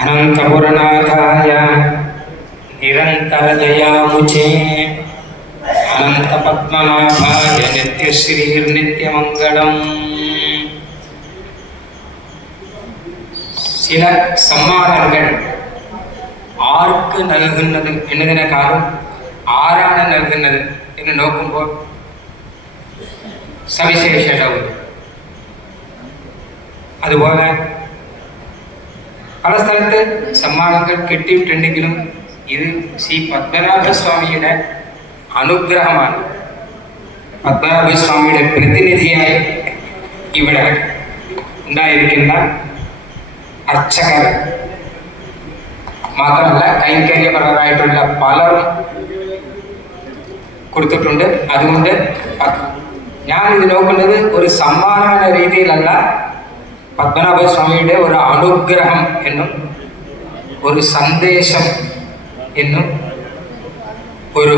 अनंतपुरनाथाय निरंतर दयामुचे अनंत पद्मनाभाय नित्यश्रीर्नित्यमंगलम्. சில சம்மானங்கள் ஆர்க்கு நல்குன்னது என்னதின காலம் ஆரான நல்குன்னது എന്ന് നോക്കുമ്പോൾ സവിശേഷതവും അതുപോലെ പല സ്ഥലത്ത് സമ്മാനങ്ങൾ കിട്ടിയിട്ടുണ്ടെങ്കിലും ഇത് ശ്രീ പത്മനാഭസ്വാമിയുടെ അനുഗ്രഹമാണ്. പത്മനാഭസ്വാമിയുടെ പ്രതിനിധിയായി ഇവിടെ ഉണ്ടായിരിക്കുന്ന അർച്ചകർ മാത്രമല്ല കൈങ്കര്യപരമായിട്ടുള്ള പലരും കൊടുത്തിട്ടുണ്ട്. അതുകൊണ്ട് ഞാൻ ഇത് നോക്കുന്നത് ഒരു സമ്മാനം എന്ന രീതിയിലല്ല, പത്മനാഭസ്വാമിയുടെ ഒരു അനുഗ്രഹം എന്നും ഒരു സന്ദേശം എന്നും ഒരു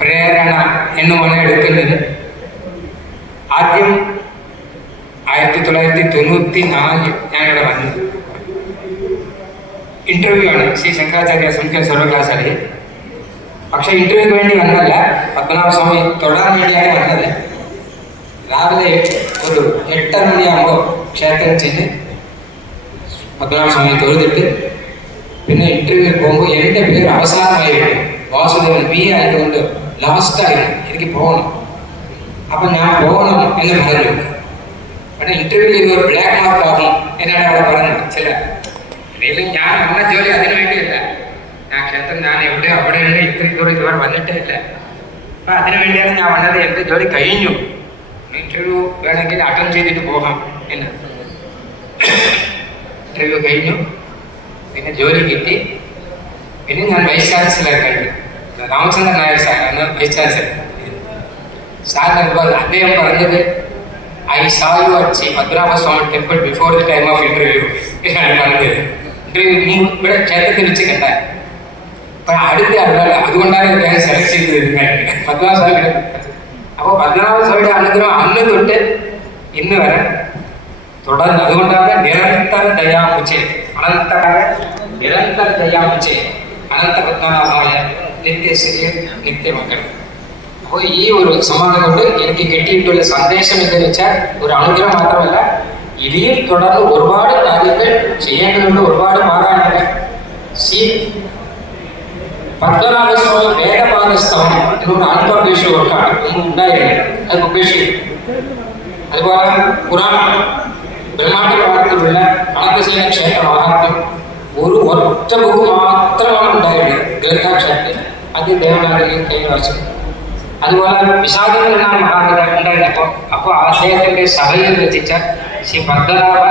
പ്രേരണ എന്നുമാണ് എടുക്കുന്നത്. ആദ്യം 1994 ഞാനിവിടെ വന്നു. ഇന്റർവ്യൂ ആണ് ശ്രീ ശങ്കരാചാര്യ സംസ്കൃത സർവകലാശാലയിൽ. പക്ഷെ ഇന്റർവ്യൂക്ക് വേണ്ടി വന്നല്ല, പത്മനാഭസ്വാമി തൊടാൻ വേണ്ടിയാണ് വന്നത്. രാവിലെ ഒരു 8:30 മണിയാകുമ്പോൾ ക്ഷേത്രത്തിൽ ചെന്ന് പത്മനാഭസ്വാമിയെ തൊഴുതിട്ട് പിന്നെ ഇന്റർവ്യൂവിൽ പോകുമ്പോൾ എൻ്റെ പേര് അവസാനമായിരുന്നു, വാസുദേവൻ പി ആയതുകൊണ്ട് ലാസ്റ്റായിരുന്നു, എനിക്ക് പോകണം. അപ്പം ഞാൻ പോകണം എന്ന് പറഞ്ഞു. കാരണം ഇന്റർവ്യൂവിൽ ഒരു ബ്ലാക്ക് മാർക്ക് ആകും എന്നാണ് അവിടെ പറഞ്ഞത്. ചില എന്തെങ്കിലും ഞാൻ വന്ന ജോലി അതിനു വേണ്ടിയില്ല, ഞാൻ ക്ഷേത്രം ഞാൻ എവിടെ അവിടെയുണ്ട്, ഇത്രയും ദൂരം ഇതുവരെ വന്നിട്ടേ ഇല്ല. അപ്പം അതിനു വേണ്ടിയാണ് ഞാൻ വന്നത്. എൻ്റെ ജോലി കഴിഞ്ഞു, ഇന്റർവ്യൂ വേണമെങ്കിൽ അറ്റൻഡ് ചെയ്തിട്ട് പോകാം എന്ന്. ഇന്റർവ്യൂ കഴിഞ്ഞു, പിന്നെ ജോലി കിട്ടി. പിന്നെ ഞാൻ വൈസ് ചാൻസലർ കഴിഞ്ഞു. രാമചന്ദ്രൻ നായർ സാറാണ് വൈസ് ചാൻസലർ. സാറിന് അദ്ദേഹം പറഞ്ഞത്, I saw you at Shri Padmanabhaswamy temple before the time of interview എന്നാണ് പറഞ്ഞത്. ഇന്റർവ്യൂ ഇവിടെ ക്ഷേത്രത്തിൽ വെച്ച് കണ്ട. അപ്പം അടുത്ത ആളുകൾ അതുകൊണ്ടാണ് ഞാൻ സെലക്ട് ചെയ്ത് വരുന്നത് പത്മനാഭസ്വാമിയുടെ. അപ്പോൾ പത്മനാഭസ്വാമിയുടെ അനുഗ്രഹം അന്ന് തൊട്ട് ഇന്ന് വരെ തുടർന്ന്. അതുകൊണ്ടാണ് നിരന്തര ദയാമുച്ചേ അനന്തകാല നിരന്തര ദയാമുച്ചേ അനന്ത പത്മനാഭായ നിത്യശ്രീ നിത്യമക്കൾ. അപ്പോൾ ഈ ഒരു സമ്മാനം കൊണ്ട് എനിക്ക് കിട്ടിയിട്ടുള്ള സന്ദേശം എന്ന് വെച്ചാൽ ഒരു അനുഗ്രഹം മാത്രമല്ല, ഇനിയും തുടർന്ന് ഒരുപാട് കാര്യങ്ങൾ ചെയ്യേണ്ടതുണ്ട്, ഒരുപാട് പാരായണങ്ങൾ. ശ്രീ പത്മനാഭസ്വാമി വേദപാദസ്തവം എന്നൊരു അൺപബ്ലിഷ് വർക്കാണ് മുമ്പ് ഉണ്ടായിരുന്നത്, അത് പബ്ലിഷ് ചെയ്തു. അതുപോലെ പുരാണം ബ്രഹ്മാണ്ഡ പുരാണത്തിലുള്ള കണക്കശീല ക്ഷേത്ര മഹാത്മ്യം ഒരു ഒറ്റ ബുക്ക് മാത്രമാണ് ഉണ്ടായിരുന്നത് ഗ്രന്ഥാക്ഷരത്തിൽ, അത് ദേവനാഗരിയിൽ കഴിഞ്ഞ വർഷം. അതുപോലെ വിശാഖനാണ് മഹാകഥ ഉണ്ടായിരുന്നപ്പോൾ അപ്പോൾ അദ്ദേഹത്തിൻ്റെ സഭയിൽ രചിച്ച ശ്രീ പത്മനാഭ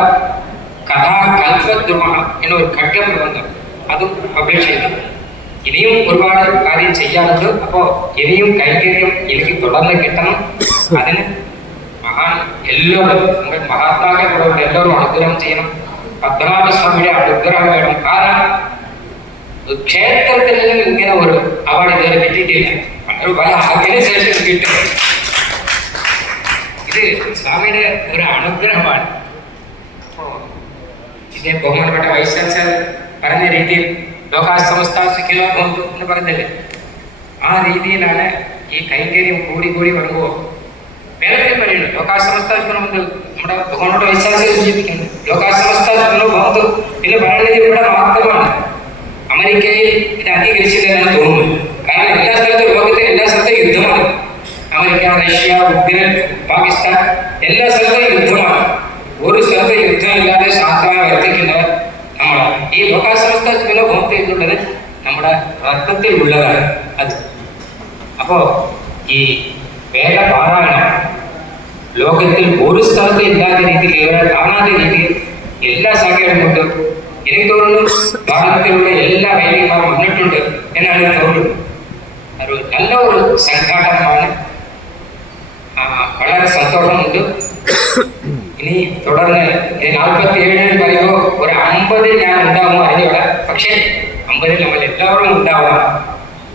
കഥാകൽപദ്രുമ എന്നൊരു ഖഡ്ഗപ്രബന്ധം അതും പബ്ലിഷ് ചെയ്തു. ഇനിയും ഒരുപാട് കാര്യം ചെയ്യാനുണ്ട്. അപ്പോൾ ഇനിയും കൈങ്കര്യം എനിക്ക് തുടർന്ന് കിട്ടണം. അതിന് എല്ലാവരും നമ്മുടെ മഹാത്മാക്കളുടെ എല്ലാവരും അനുഗ്രഹം ചെയ്യണം. പത്മനാഭസ്വാമിയുടെ അനുഗ്രഹം വേണം. കാരണം ക്ഷേത്രത്തിൽ നിന്നും ഇങ്ങനെ ഒരു അവാർഡ് ഇതുവരെ കിട്ടിയിട്ടില്ല. പല ഓർഗനൈസേഷൻ കിട്ടും. ഇത് സ്വാമിയുടെ ഒരു അനുഗ്രഹമാണ്. അപ്പോൾ ഇതേ ബഹുമാനപ്പെട്ട വൈസ് ചാൻസലർ പറഞ്ഞ രീതിയിൽ ലോകാസമസ്ത സുഖിനോ ഭവന്തു എന്ന് പറഞ്ഞില്ലേ, ആ രീതിയിലാണ് ഈ കൈങ്കര്യം കൂടി കൂടി വരുമ്പോൾ വേറെ പറയുന്നത്. ലോകാസമസ്ത സുഖിനോ ഭവന്തു നമ്മുടെ ബഹുമാനപ്പെട്ട വൈസ് ചാൻസലർ സൂചിപ്പിക്കുന്നത് ലോകാസമസ്ത സുഖിനോ ഭവന്തു എന്ന് പറയുന്നത് ഇവിടെ മാത്രമാണ്. അമേരിക്കയിൽ ഇത് അംഗീകരിച്ചില്ലെന്നാണ് തോന്നുന്നത്. കാരണം എല്ലാ സ്ഥലത്തും ലോകത്തെ എല്ലാ സ്ഥലത്തും യുദ്ധമാണ്. അമേരിക്ക, റഷ്യ, ഉക്രൈൻ, പാകിസ്ഥാൻ എല്ലാ സ്ഥലത്തും യുദ്ധമാണ്. ഒരു സ്ഥലത്ത് യുദ്ധമില്ലാതെ ശാസ്ത്രമായി വർത്തിക്കുന്നവർ നമ്മളാണ്. ഈ ലോകാസമസ്ത ഭൗമത്തെ എന്നുള്ളത് നമ്മുടെ രക്തത്തിൽ ഉള്ളതാണ് അത്. അപ്പോൾ ഈ വേദപാരായണം ലോകത്തിൽ ഒരു സ്ഥലത്ത് ഇല്ലാത്ത രീതിയിൽ, ഇവിടെ കാണാത്ത രീതിയിൽ എല്ലാ സാഹചര്യം കൊണ്ടും എനിക്ക് തോന്നുന്നു ഭാരതത്തിലുള്ള എല്ലാ വൈദികന്മാരും വന്നിട്ടുണ്ട് എന്നാണ് തോന്നുന്നത്. ഒരു നല്ല ഒരു സംഘാടനമാണ്. വളരെ സന്തോഷമുണ്ട്. ഇനി തുടർന്ന് 47 പറയുമ്പോൾ ഒരു 50 ഞാൻ ഉണ്ടാകുമോ അറിഞ്ഞൂടാ. പക്ഷേ 50 നമ്മൾ എല്ലാവരും ഉണ്ടാവണം.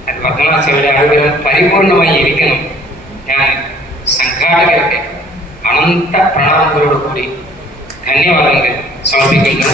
അത് പത്മനാഭസ്വാമിയുടെ അനുഗ്രഹം പരിപൂർണമായി ഇരിക്കണം. ഞാൻ സംഘാടകർക്ക് അനന്ത പ്രണാമങ്ങളോടുകൂടി ധന്യവാദങ്ങൾ സമർപ്പിക്കുന്നു.